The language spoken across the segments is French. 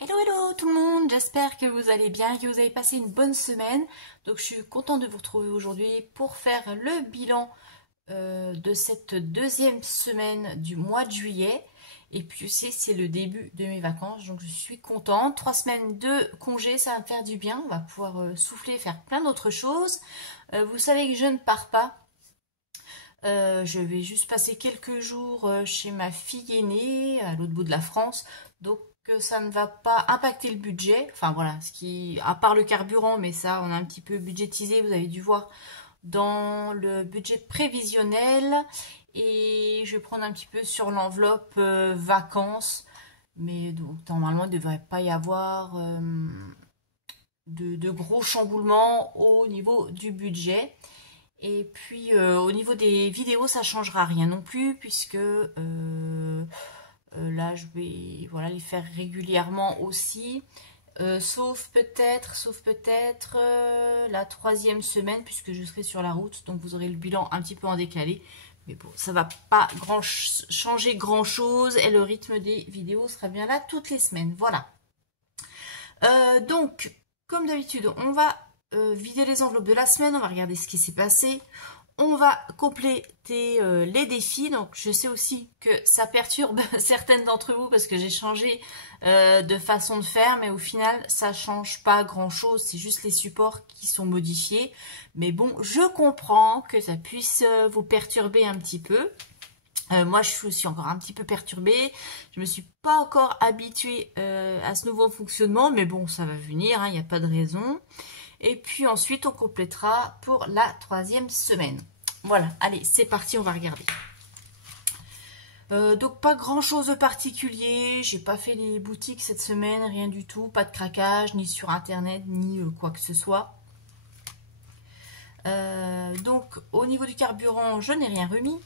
Hello hello tout le monde, j'espère que vous allez bien, que vous avez passé une bonne semaine. Donc je suis contente de vous retrouver aujourd'hui pour faire le bilan de cette deuxième semaine du mois de juillet. Et puis aussi c'est le début de mes vacances, donc je suis contente. 3 semaines de congé, ça va me faire du bien, on va pouvoir souffler, faire plein d'autres choses. Vous savez que je ne pars pas. Je vais juste passer quelques jours chez ma fille aînée à l'autre bout de la France. Donc ça ne va pas impacter le budget. Enfin voilà, ce qui, à part le carburant, mais ça on a un petit peu budgétisé, vous avez dû voir dans le budget prévisionnel. Et je vais prendre un petit peu sur l'enveloppe vacances. Mais donc normalement il ne devrait pas y avoir de gros chamboulements au niveau du budget. Et puis au niveau des vidéos, ça changera rien non plus puisque là je vais voilà les faire régulièrement aussi. Sauf peut-être la troisième semaine puisque je serai sur la route, donc vous aurez le bilan un petit peu en décalé. Mais bon, ça va pas changer grand chose et le rythme des vidéos sera bien là toutes les semaines. Voilà. Donc, comme d'habitude, on va vider les enveloppes de la semaine, on va regarder ce qui s'est passé. On va compléter les défis. Donc, je sais aussi que ça perturbe certaines d'entre vous parce que j'ai changé de façon de faire. Mais au final, ça change pas grand-chose. C'est juste les supports qui sont modifiés. Mais bon, je comprends que ça puisse vous perturber un petit peu. Moi, je suis aussi encore un petit peu perturbée. Je me suis pas encore habituée à ce nouveau fonctionnement. Mais bon, ça va venir, il n'y a pas de raison. Et puis ensuite, on complétera pour la troisième semaine. Voilà, allez, c'est parti, on va regarder. Donc, pas grand-chose de particulier. J'ai pas fait les boutiques cette semaine, rien du tout. Pas de craquage, ni sur Internet, ni quoi que ce soit. Donc, au niveau du carburant, je n'ai rien remis.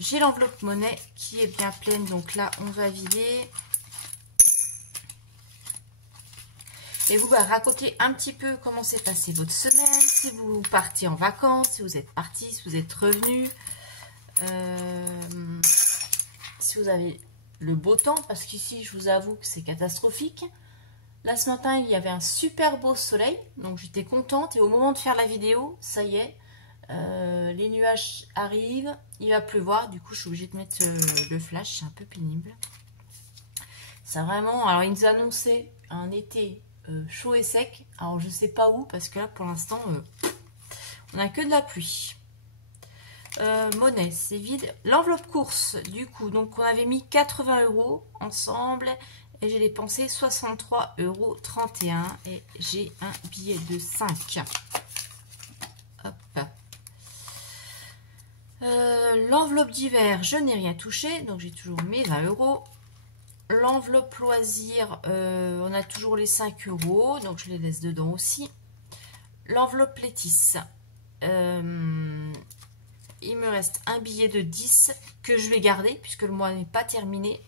J'ai l'enveloppe monnaie qui est bien pleine. Donc là, on va vider. Et vous racontez un petit peu comment s'est passée votre semaine, si vous partiez en vacances, si vous êtes parti, si vous êtes revenu, si vous avez le beau temps, parce qu'ici, je vous avoue que c'est catastrophique. Là, ce matin, il y avait un super beau soleil, donc j'étais contente. Et au moment de faire la vidéo, ça y est, les nuages arrivent, il va pleuvoir. Du coup, je suis obligée de mettre le flash, c'est un peu pénible. Ça vraiment, alors ils nous annonçaient un été chaud et sec. Alors je sais pas où parce que là pour l'instant on a que de la pluie. Monnaie, c'est vide. L'enveloppe course, du coup, donc on avait mis 80 € ensemble et j'ai dépensé 63,31 € et j'ai un billet de 5. Hop. L'enveloppe d'hiver, je n'ai rien touché, donc j'ai toujours mes 20 €. L'enveloppe loisir, on a toujours les 5 €, donc je les laisse dedans aussi. L'enveloppe Létis, il me reste un billet de 10 que je vais garder puisque le mois n'est pas terminé.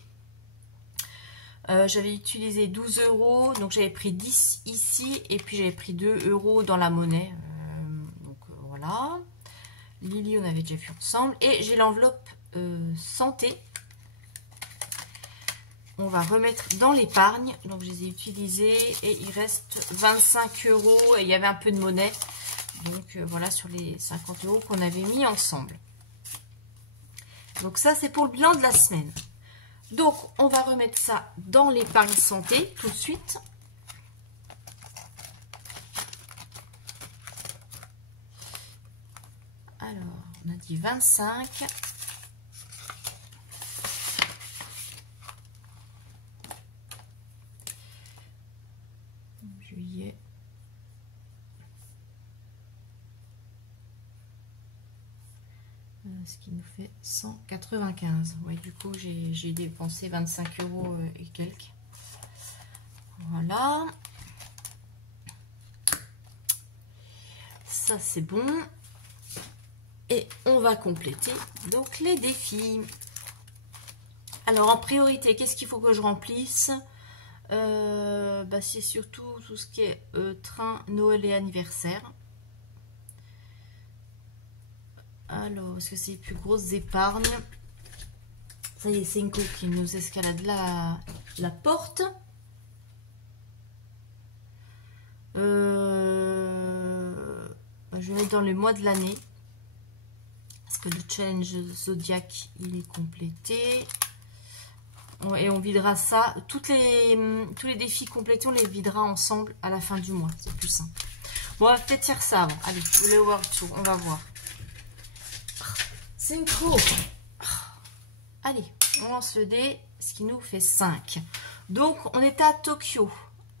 J'avais utilisé 12 €, donc j'avais pris 10 ici et puis j'avais pris 2 € dans la monnaie. Donc voilà. Lily, on avait déjà fait ensemble. Et j'ai l'enveloppe santé. On va remettre dans l'épargne. Donc, je les ai utilisés et il reste 25 € et il y avait un peu de monnaie. Donc, voilà sur les 50 € qu'on avait mis ensemble. Donc, ça, c'est pour le bilan de la semaine. Donc, on va remettre ça dans l'épargne santé tout de suite. Alors, on a dit 25. Juillet. Ce qui nous fait 195. Ouais, du coup, j'ai dépensé 25 € et quelques. Voilà. Ça, c'est bon. Et on va compléter donc les défis. Alors, en priorité, qu'est-ce qu'il faut que je remplisse? C'est surtout tout ce qui est train, Noël et anniversaire. Alors, est-ce que c'est les plus grosses épargnes? Ça y est, Senko qui nous escalade la porte. Je vais mettre dans les mois de l'année. Parce que le challenge Zodiac, il est complété. Et on videra ça. Tous les défis complétés, on les videra ensemble à la fin du mois. C'est plus simple. Bon, on va peut-être faire ça avant. Allez, le World Tour, on va voir. Synchro. Allez, on lance le dé, ce qui nous fait 5. Donc, on est à Tokyo.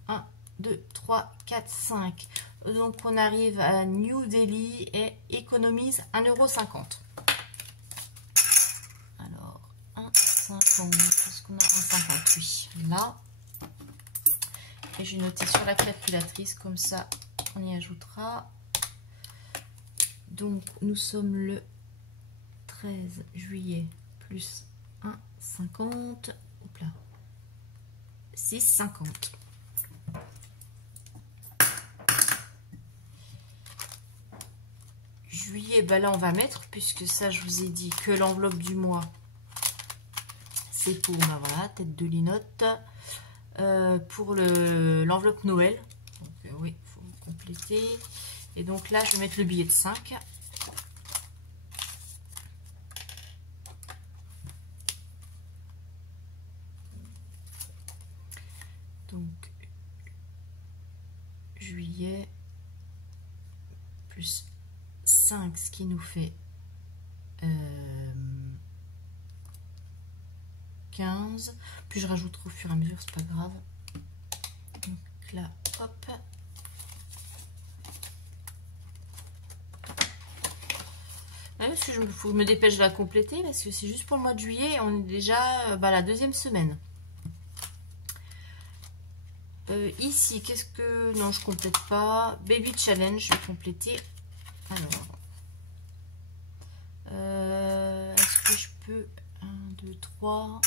1, 2, 3, 4, 5. Donc, on arrive à New Delhi et économise 1,50 €. Alors, 1,50. Est-ce qu'on a 1,50? Oui, là. Et j'ai noté sur la calculatrice, comme ça, on y ajoutera. Donc, nous sommes le 13 juillet plus 1,50. Hop là. 6,50. Juillet, ben là on va mettre, puisque ça je vous ai dit que l'enveloppe du mois c'est pour, ben voilà, tête de linotte, pour l'enveloppe Noël. Donc oui, il faut compléter. Et donc là je vais mettre le billet de 5. Donc juillet plus 5, ce qui nous fait 15. Puis je rajouterai au fur et à mesure, c'est pas grave. Donc là, hop. Parce que faut que je me dépêche de la compléter, parce que c'est juste pour le mois de juillet. On est déjà la deuxième semaine. Ici, qu'est-ce que... Non, je complète pas. Baby Challenge, je vais compléter. Alors... est-ce que je peux... 1, 2, 3...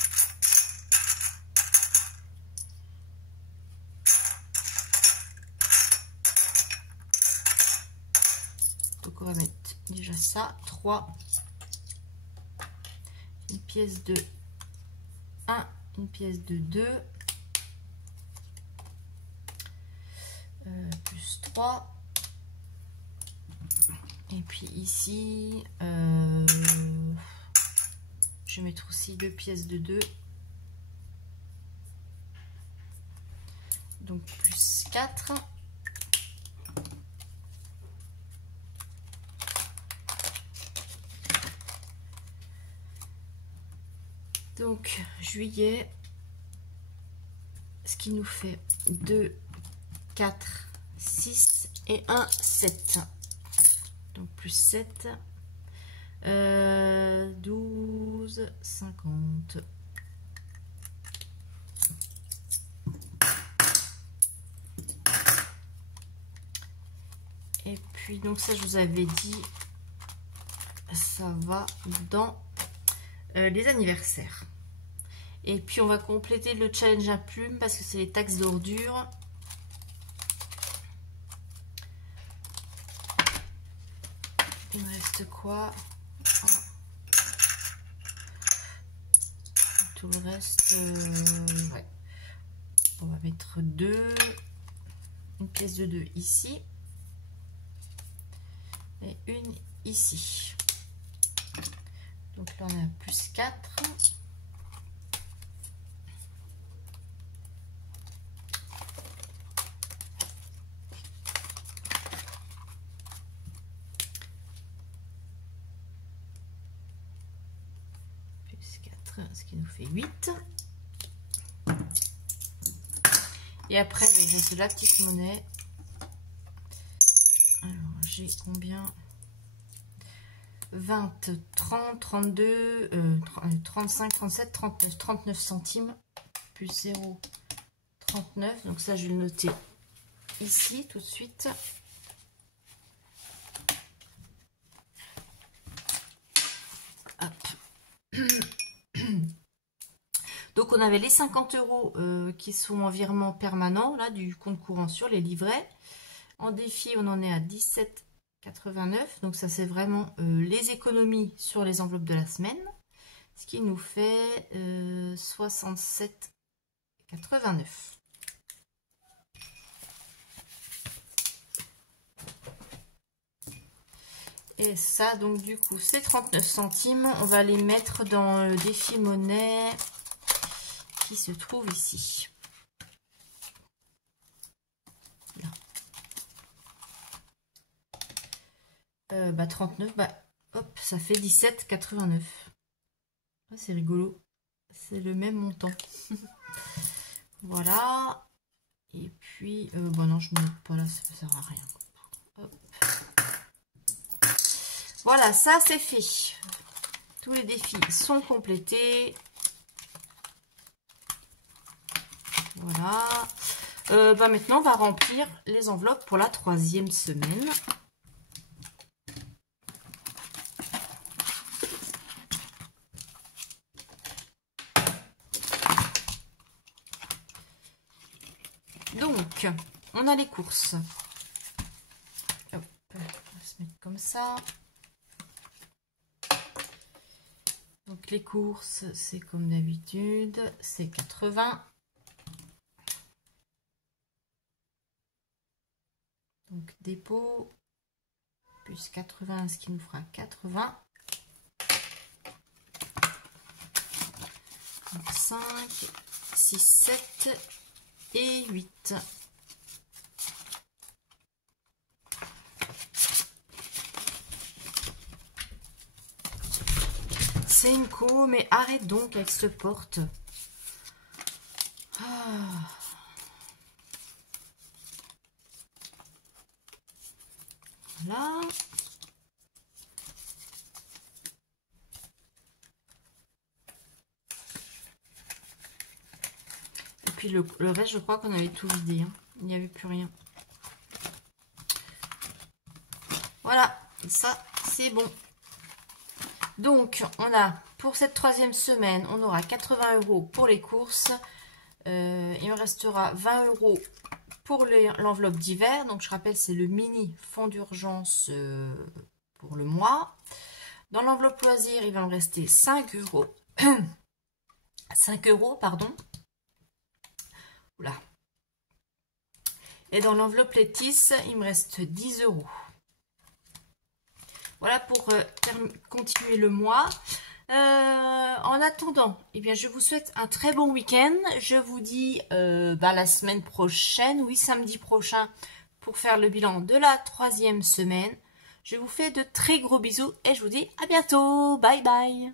Donc on va mettre déjà ça. 3. Une pièce de 1, une pièce de 2. Plus 3. Et puis ici, je vais mettre aussi 2 pièces de 2. Donc plus 4. Donc juillet, ce qui nous fait 2, 4, 6 et 1, 7. Donc plus 7, 12, 50. Et puis donc ça je vous avais dit, ça va dans les anniversaires. Et puis on va compléter le challenge à plumes parce que c'est les taxes d'ordures. Il me reste quoi? Tout le reste, ouais. On va mettre 2, une pièce de 2 ici et une ici. Donc là on a plus 4. Ce qui nous fait 8. Et après, il reste la petite monnaie. Alors, j'ai combien? 20, 30, 32, 35, 37, 39, 39 centimes. Plus 0, 39. Donc ça, je vais le noter ici tout de suite. Hop. Donc on avait les 50 € qui sont en virement permanent là du compte courant sur les livrets. En défi on en est à 17,89. Donc ça c'est vraiment les économies sur les enveloppes de la semaine. Ce qui nous fait 67,89. Et ça, donc du coup, c'est 39 centimes. On va les mettre dans le défi monnaie qui se trouve ici. Là. 39, hop, ça fait 17,89. Ah, c'est rigolo. C'est le même montant. Voilà. Et puis, non, je ne mets pas là, ça ne sert à rien. Hop. Voilà, ça c'est fait. Tous les défis sont complétés. Voilà. Maintenant, on va remplir les enveloppes pour la 3e semaine. Donc, on a les courses. Hop, on va se mettre comme ça. Donc, les courses, c'est comme d'habitude, c'est 80. Donc, dépôt, plus 80, ce qui nous fera 80. Donc, 5, 6, 7 et 8. Senko, mais arrête donc avec cette porte. Voilà. Et puis le reste, je crois qu'on avait tout vidé. Hein. Il n'y avait plus rien. Voilà, ça c'est bon. Donc, on a pour cette 3e semaine, on aura 80 € pour les courses. Il me restera 20 € pour l'enveloppe d'hiver. Donc, je rappelle, c'est le mini fonds d'urgence pour le mois. Dans l'enveloppe loisir, il va me rester 5 €. 5 €, pardon. Oula. Et dans l'enveloppe Lettice, il me reste 10 €. Voilà pour continuer le mois. En attendant, eh bien, je vous souhaite un très bon week-end. Je vous dis la semaine prochaine, oui, samedi prochain, pour faire le bilan de la 3e semaine. Je vous fais de très gros bisous et je vous dis à bientôt. Bye bye.